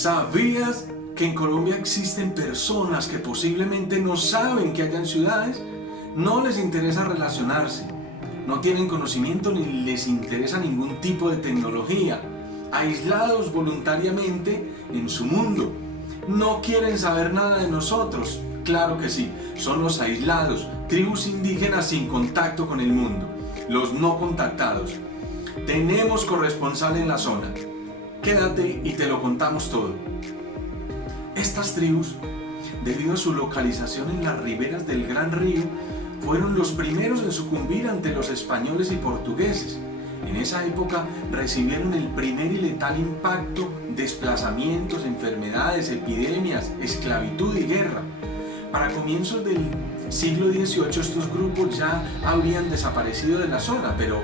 ¿Sabías que en Colombia existen personas que posiblemente no saben que hayan ciudades? No les interesa relacionarse, no tienen conocimiento ni les interesa ningún tipo de tecnología, aislados voluntariamente en su mundo. No quieren saber nada de nosotros. Claro que sí, son los aislados, tribus indígenas sin contacto con el mundo, los no contactados. Tenemos corresponsal en la zona. Quédate y te lo contamos todo. Estas tribus, debido a su localización en las riberas del Gran Río, fueron los primeros en sucumbir ante los españoles y portugueses. En esa época recibieron el primer y letal impacto, desplazamientos, enfermedades, epidemias, esclavitud y guerra. Para comienzos del siglo XVIII estos grupos ya habrían desaparecido de la zona, pero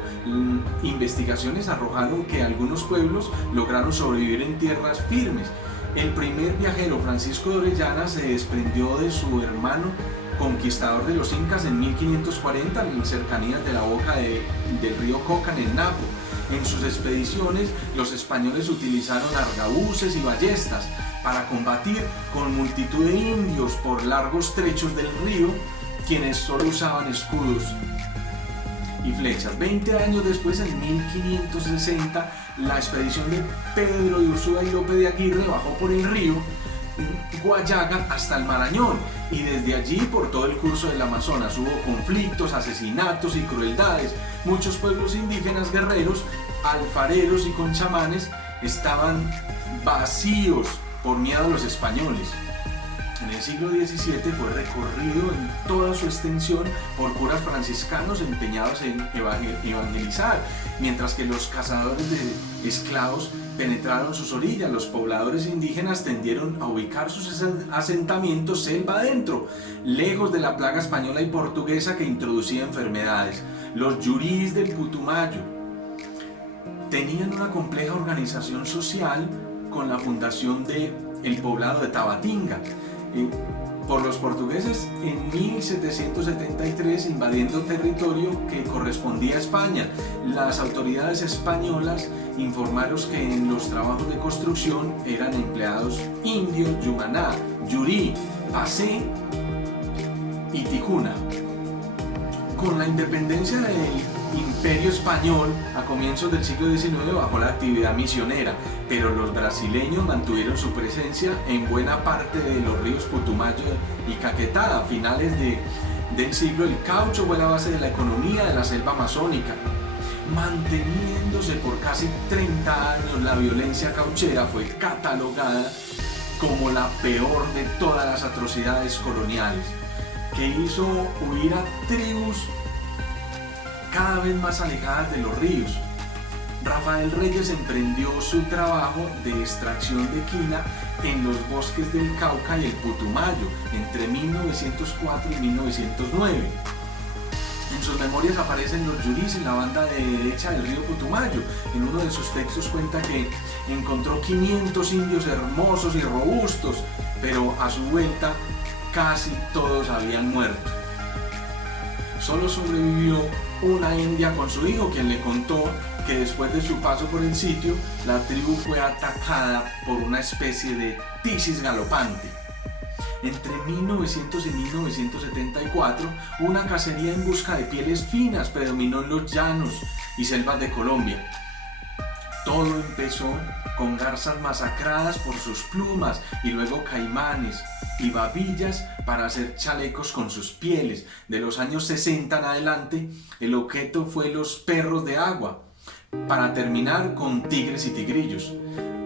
investigaciones arrojaron que algunos pueblos lograron sobrevivir en tierras firmes. El primer viajero, Francisco de Orellana, se desprendió de su hermano conquistador de los incas en 1540 en cercanías de la boca del río Coca en Napo. En sus expediciones los españoles utilizaron arcabuces y ballestas para combatir con multitud de indios por largos trechos del río, quienes solo usaban escudos y flechas. 20 años después, en 1560, la expedición de Pedro de Ursúa y Lope de Aguirre bajó por el río Guayaga hasta el Marañón, y desde allí por todo el curso del Amazonas hubo conflictos, asesinatos y crueldades. Muchos pueblos indígenas guerreros, alfareros y con chamanes estaban vacíos por miedo a los españoles. En el siglo XVII fue recorrido en toda su extensión por curas franciscanos empeñados en evangelizar, mientras que los cazadores de esclavos penetraron sus orillas. Los pobladores indígenas tendieron a ubicar sus asentamientos selva adentro, lejos de la plaga española y portuguesa que introducía enfermedades. Los yurís del Putumayo tenían una compleja organización social con la fundación del poblado de Tabatinga por los portugueses en 1773, invadiendo territorio que correspondía a España. Las autoridades españolas informaron que en los trabajos de construcción eran empleados indios, yumaná, yurí, pacé y ticuna. Con la independencia del Imperio Español a comienzos del siglo XIX bajó la actividad misionera, pero los brasileños mantuvieron su presencia en buena parte de los ríos Putumayo y Caquetá. A finales del siglo el caucho fue la base de la economía de la selva amazónica. Manteniéndose por casi 30 años, la violencia cauchera fue catalogada como la peor de todas las atrocidades coloniales, que hizo huir a tribus cada vez más alejadas de los ríos. Rafael Reyes emprendió su trabajo de extracción de quina en los bosques del Cauca y el Putumayo entre 1904 y 1909. En sus memorias aparecen los yurís en la banda derecha del río Putumayo. En uno de sus textos cuenta que encontró 500 indios hermosos y robustos, pero a su vuelta casi todos habían muerto. Solo sobrevivió una india con su hijo, quien le contó que después de su paso por el sitio, la tribu fue atacada por una especie de tisis galopante. Entre 1900 y 1974, una cacería en busca de pieles finas predominó en los llanos y selvas de Colombia. Todo empezó con garzas masacradas por sus plumas y luego caimanes y babillas para hacer chalecos con sus pieles. De los años 60 en adelante, el objeto fue los perros de agua, para terminar con tigres y tigrillos.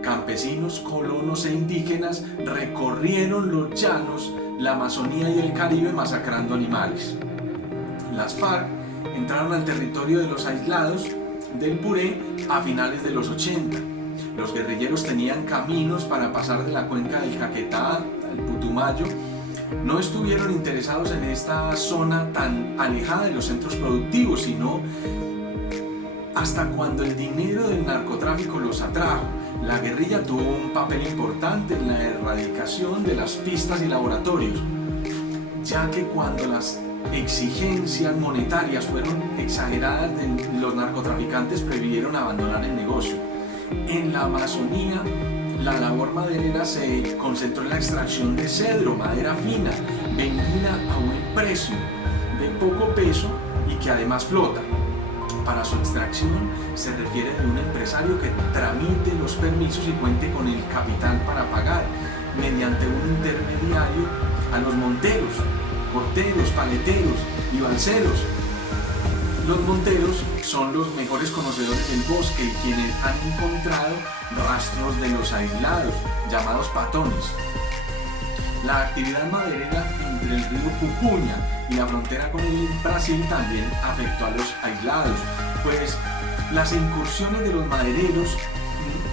Campesinos, colonos e indígenas recorrieron los llanos, la Amazonía y el Caribe masacrando animales. Las FARC entraron al territorio de los aislados del Puré a finales de los 80. Los guerrilleros tenían caminos para pasar de la cuenca del Caquetá al Putumayo. No estuvieron interesados en esta zona tan alejada de los centros productivos, sino hasta cuando el dinero del narcotráfico los atrajo. La guerrilla tuvo un papel importante en la erradicación de las pistas y laboratorios, ya que cuando las exigencias monetarias fueron exageradas, los narcotraficantes prefirieron abandonar el negocio. En la Amazonía la labor maderera se concentró en la extracción de cedro, madera fina, vendida a buen precio, de poco peso y que además flota. Para su extracción se requiere de un empresario que tramite los permisos y cuente con el capital para pagar, mediante un intermediario, a los monteros, porteros, paleteros y balseros. Los monteros son los mejores conocedores del bosque y quienes han encontrado rastros de los aislados, llamados patones. La actividad maderera entre el río Pupuña y la frontera con el Brasil también afectó a los aislados, pues las incursiones de los madereros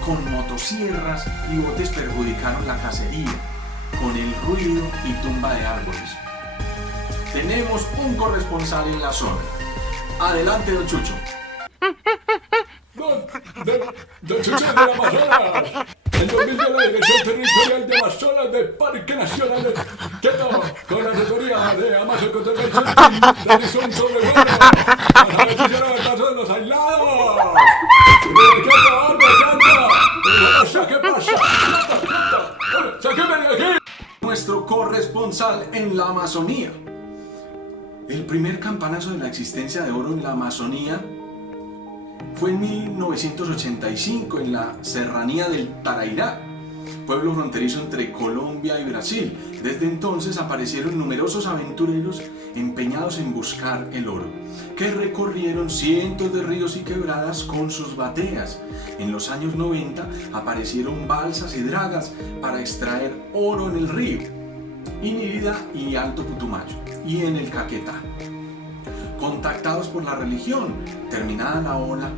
con motosierras y botes perjudicaron la cacería, con el ruido y tumba de árboles. Tenemos un corresponsal en la zona. Adelante, don Chucho. Don Chucho de la Amazonas. En 2000 de la Dirección Territorial de Amazonas del Parque Nacional de Queto, con la asesoría de Amazon Conservation Team, realizó un sobrevuelo para ver si se era el caso de los aislados. ¿Qué pasa? ¡Sáqueme de aquí! Nuestro corresponsal en la Amazonía. El primer campanazo de la existencia de oro en la Amazonía fue en 1985 en la serranía del Tarairá, pueblo fronterizo entre Colombia y Brasil. Desde entonces aparecieron numerosos aventureros empeñados en buscar el oro, que recorrieron cientos de ríos y quebradas con sus bateas. En los años 90 aparecieron balsas y dragas para extraer oro en el río Inírida y Alto Putumayo y en el Caquetá. Contactados por la religión, terminada la ola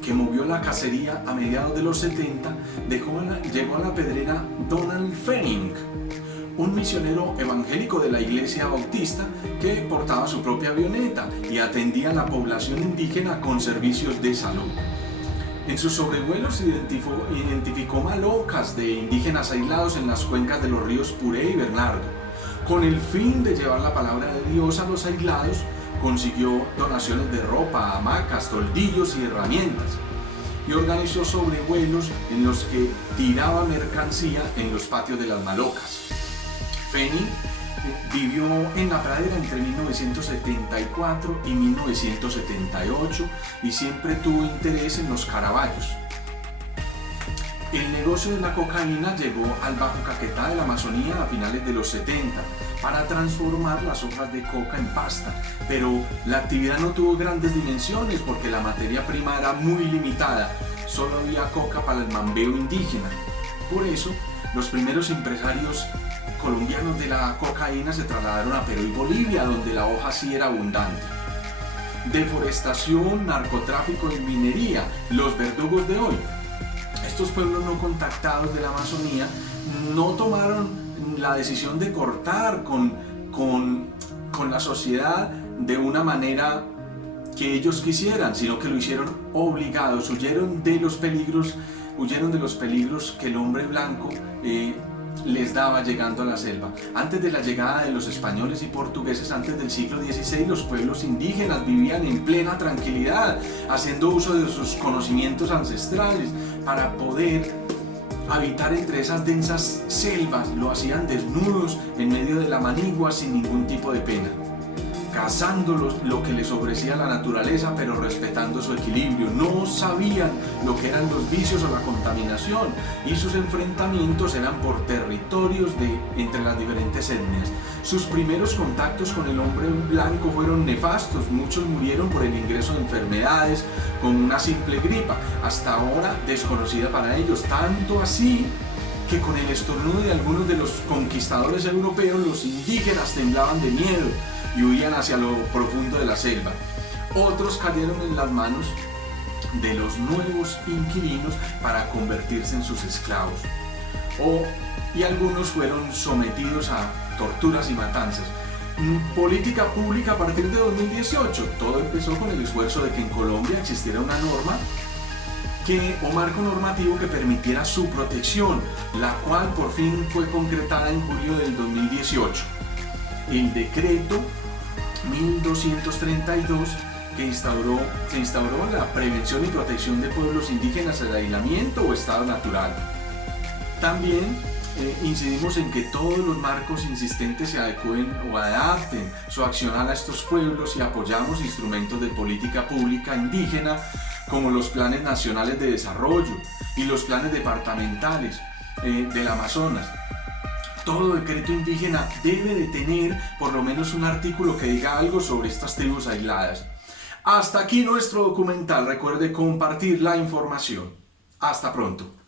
que movió la cacería a mediados de los 70, llegó a la pedrera Donald Fenning, un misionero evangélico de la iglesia bautista que portaba su propia avioneta y atendía a la población indígena con servicios de salud. En sus sobrevuelos identificó malocas de indígenas aislados en las cuencas de los ríos Puré y Bernardo. Con el fin de llevar la palabra de Dios a los aislados, consiguió donaciones de ropa, hamacas, toldillos y herramientas, y organizó sobrevuelos en los que tiraba mercancía en los patios de las malocas. Fenning vivió en la pradera entre 1974 y 1978 y siempre tuvo interés en los caraballos. El negocio de la cocaína llegó al Bajo Caquetá de la Amazonía a finales de los 70 para transformar las hojas de coca en pasta, pero la actividad no tuvo grandes dimensiones porque la materia prima era muy limitada, solo había coca para el mambeo indígena. Por eso, los primeros empresarios colombianos de la cocaína se trasladaron a Perú y Bolivia, donde la hoja sí era abundante. Deforestación, narcotráfico y minería, los verdugos de hoy. Estos pueblos no contactados de la Amazonía no tomaron la decisión de cortar con la sociedad de una manera que ellos quisieran, sino que lo hicieron obligados, huyeron de los peligros que el hombre blanco les daba llegando a la selva. Antes de la llegada de los españoles y portugueses, antes del siglo XVI, los pueblos indígenas vivían en plena tranquilidad, haciendo uso de sus conocimientos ancestrales para poder habitar entre esas densas selvas. Lo hacían desnudos en medio de la manigua sin ningún tipo de pena, cazando lo que les ofrecía la naturaleza, pero respetando su equilibrio. No sabían lo que eran los vicios o la contaminación, y sus enfrentamientos eran por territorios entre las diferentes etnias. Sus primeros contactos con el hombre blanco fueron nefastos. Muchos murieron por el ingreso de enfermedades como una simple gripa, hasta ahora desconocida para ellos, tanto así que con el estornudo de algunos de los conquistadores europeos, los indígenas temblaban de miedo y huían hacia lo profundo de la selva. Otros cayeron en las manos de los nuevos inquilinos para convertirse en sus esclavos, y algunos fueron sometidos a torturas y matanzas. Política pública a partir de 2018. Todo empezó con el esfuerzo de que en Colombia existiera una norma o marco normativo que permitiera su protección, la cual por fin fue concretada en julio del 2018. El decreto 1232 que se instauró la prevención y protección de pueblos indígenas del aislamiento o estado natural. También incidimos en que todos los marcos insistentes se adecúen o adapten su accionar a estos pueblos y apoyamos instrumentos de política pública indígena como los planes nacionales de desarrollo y los planes departamentales del Amazonas. Todo decreto indígena debe de tener por lo menos un artículo que diga algo sobre estas tribus aisladas. Hasta aquí nuestro documental. Recuerde compartir la información. Hasta pronto.